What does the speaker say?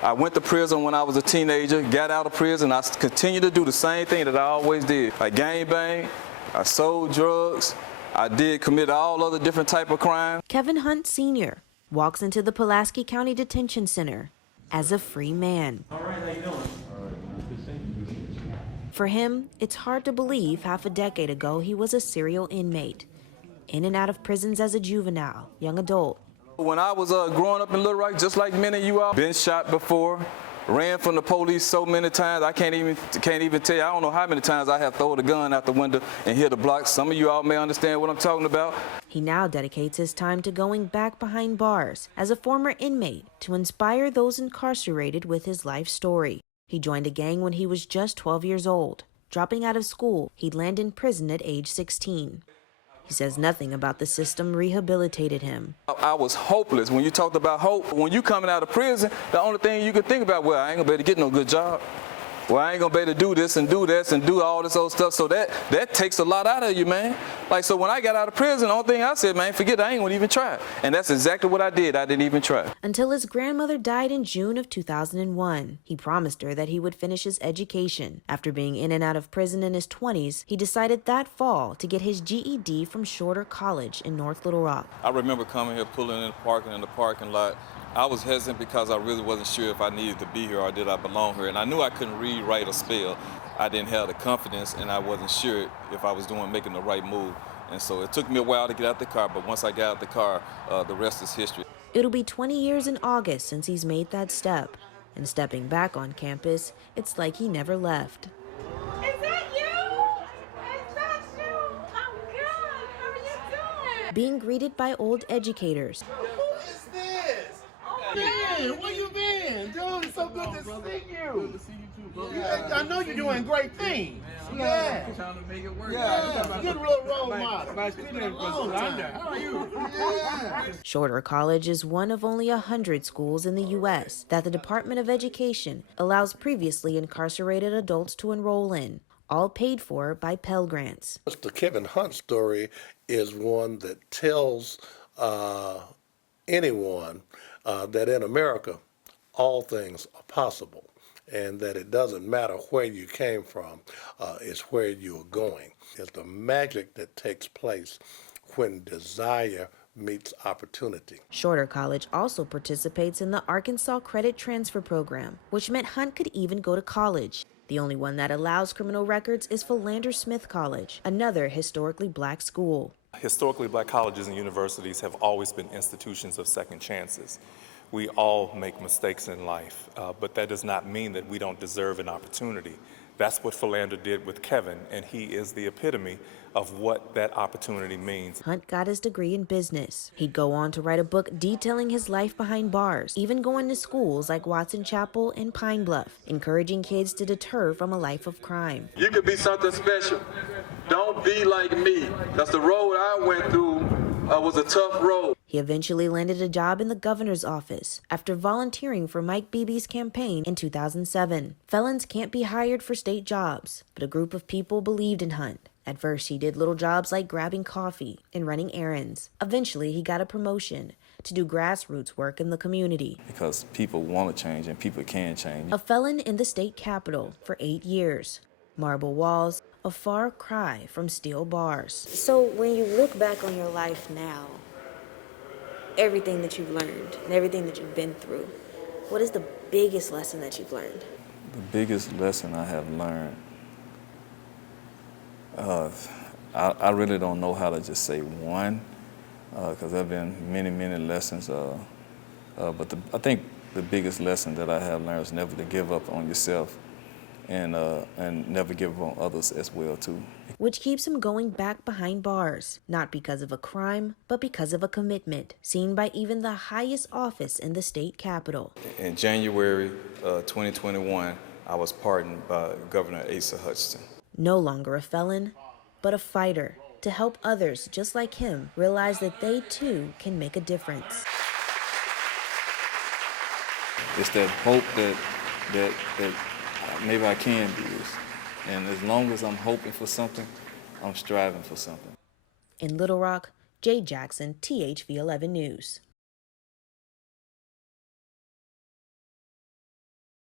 I went to prison when I was a teenager, got out of prison. I continued to do the same thing that I always did. I gangbanged, I sold drugs, I did commit all other different type of crimes. Kevin Hunt Sr. walks into the Pulaski County Detention Center as a free man. All right, how you doing? For him, it's hard to believe half a decade ago he was a serial inmate, in and out of prisons as a juvenile, young adult. When I was growing up in Little Rock, just like many of you all, been shot before, ran from the police so many times, I can't even tell you. I don't know how many times I have thrown a gun out the window and hit a block. Some of you all may understand what I'm talking about. He now dedicates his time to going back behind bars as a former inmate to inspire those incarcerated with his life story. He joined a gang when he was just 12 years old. Dropping out of school, he'd land in prison at age 16. He says nothing about the system rehabilitated him. I was hopeless. When you talked about hope, when you coming out of prison, the only thing you could think about, well, I ain't gonna be able to get no good job. Well, I ain't gonna be able to do this and do this and do all this old stuff. So that takes a lot out of you, man. Like, so when I got out of prison, the only thing I said, man, forget it, I ain't gonna even try. And that's exactly what I did. I didn't even try. Until his grandmother died in June of 2001. He promised her that he would finish his education. After being in and out of prison in his 20s, he decided that fall to get his GED from Shorter College in North Little Rock. I remember coming here, pulling in the parking lot. I was hesitant because I really wasn't sure if I needed to be here or did I belong here. And I knew I couldn't read, write, or spell. I didn't have the confidence, and I wasn't sure if I was making the right move. And so it took me a while to get out the car, but once I got out the car, the rest is history. It'll be 20 years in August since he's made that step. And stepping back on campus, it's like he never left. Is that you? Is that you? Oh, good. How are you doing? Being greeted by old educators. Man, where you been? Dude, it's so good to see you. Good to see you too, bro. Yeah, I know you're doing great things. Yeah. Trying to make it work. Yeah. Good little role model. How are you? Yeah. Shorter College is one of only 100 schools in the U.S. that the Department of Education allows previously incarcerated adults to enroll in, all paid for by Pell Grants. The Kevin Hunt story is one that tells anyone that in America, all things are possible, and that it doesn't matter where you came from, it's where you are going. It's the magic that takes place when desire meets opportunity. Shorter College also participates in the Arkansas Credit Transfer Program, which meant Hunt could even go to college. The only one that allows criminal records is Philander Smith College, another historically black school. Historically black colleges and universities have always been institutions of second chances. We all make mistakes in life, but that does not mean that we don't deserve an opportunity. That's what Philander did with Kevin, and he is the epitome of what that opportunity means. Hunt got his degree in business. He'd go on to write a book detailing his life behind bars, even going to schools like Watson Chapel and Pine Bluff, encouraging kids to deter from a life of crime. You could be something special. Don't be like me. That's the road I went through. Was a tough road. He eventually landed a job in the governor's office after volunteering for Mike Beebe's campaign in 2007. Felons can't be hired for state jobs, but a group of people believed in Hunt. At first, he did little jobs like grabbing coffee and running errands. Eventually, he got a promotion to do grassroots work in the community. Because people want to change and people can change. A felon in the state capitol for 8 years. Marble walls, a far cry from steel bars. So when you look back on your life now, everything that you've learned and everything that you've been through, what is the biggest lesson that you've learned? The biggest lesson I have learned, I really don't know how to just say one, because there have been many, many lessons. But I think the biggest lesson that I have learned is never to give up on yourself and never give up on others as well, too. Which keeps him going back behind bars, not because of a crime, but because of a commitment, seen by even the highest office in the state capitol. In January 2021, I was pardoned by Governor Asa Hutchinson. No longer a felon, but a fighter to help others just like him realize that they too can make a difference. It's that hope that maybe I can do this. And as long as I'm hoping for something, I'm striving for something. In Little Rock, Jay Jackson, THV 11 News.